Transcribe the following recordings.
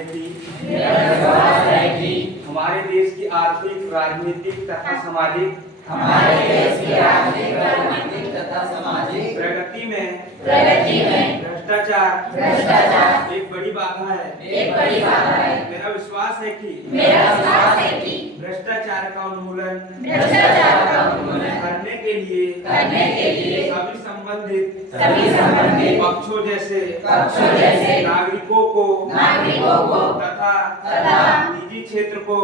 विश्वास है कि हमारे देश की आर्थिक, राजनीतिक तथा सामाजिक प्रगति में भ्रष्टाचार एक बड़ी बाधा है। मेरा विश्वास है कि भ्रष्टाचार का उन्मूलन करने के लिए सभी संबंधित पक्षों जैसे नागरिकों को तथा निजी क्षेत्र को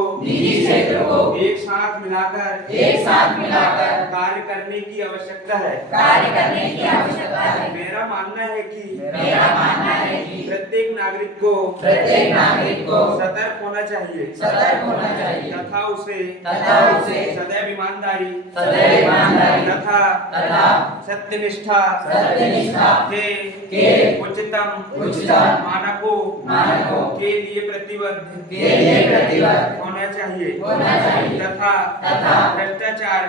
एक साथ मिलाकर कार्य करने की आवश्यकता है। मेरा मानना है कि प्रत्येक नागरिक को सतर्क होना चाहिए तथा उसे सदैव ईमानदारी तथा सत्यनिष्ठा के उच्चतम मानकों के लिए प्रतिबद्ध होना चाहिए तथा भ्रष्टाचार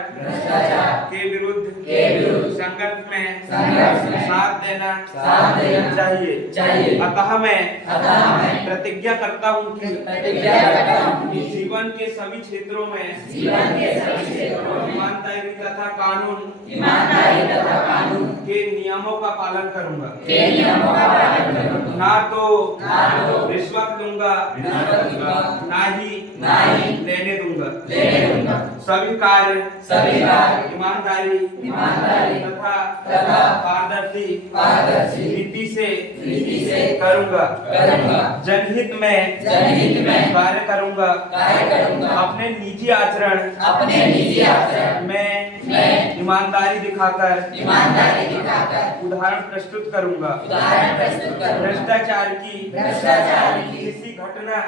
के विरुद्ध संघर्ष में साथ देना चाहिए। अतः मैं प्रतिज्ञा करता हूँ कि जीवन के सभी क्षेत्रों में ईमानदारी तथा कानून के नियमों का पालन करूंगा, ना तो रिश्वत लूंगा ना ही लेने दूंगा। सभी कार्य ईमानदारी तथा पारदर्शी नीति से करूंगा। जनहित में कार्य करूंगा। अपने निजी आचरण में ईमानदारी दिखाकर उदाहरण प्रस्तुत करूंगा। भ्रष्टाचार की किसी घटना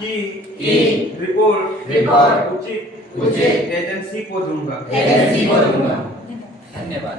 की रिपोर्ट उचित एजेंसी को दूंगा। धन्यवाद।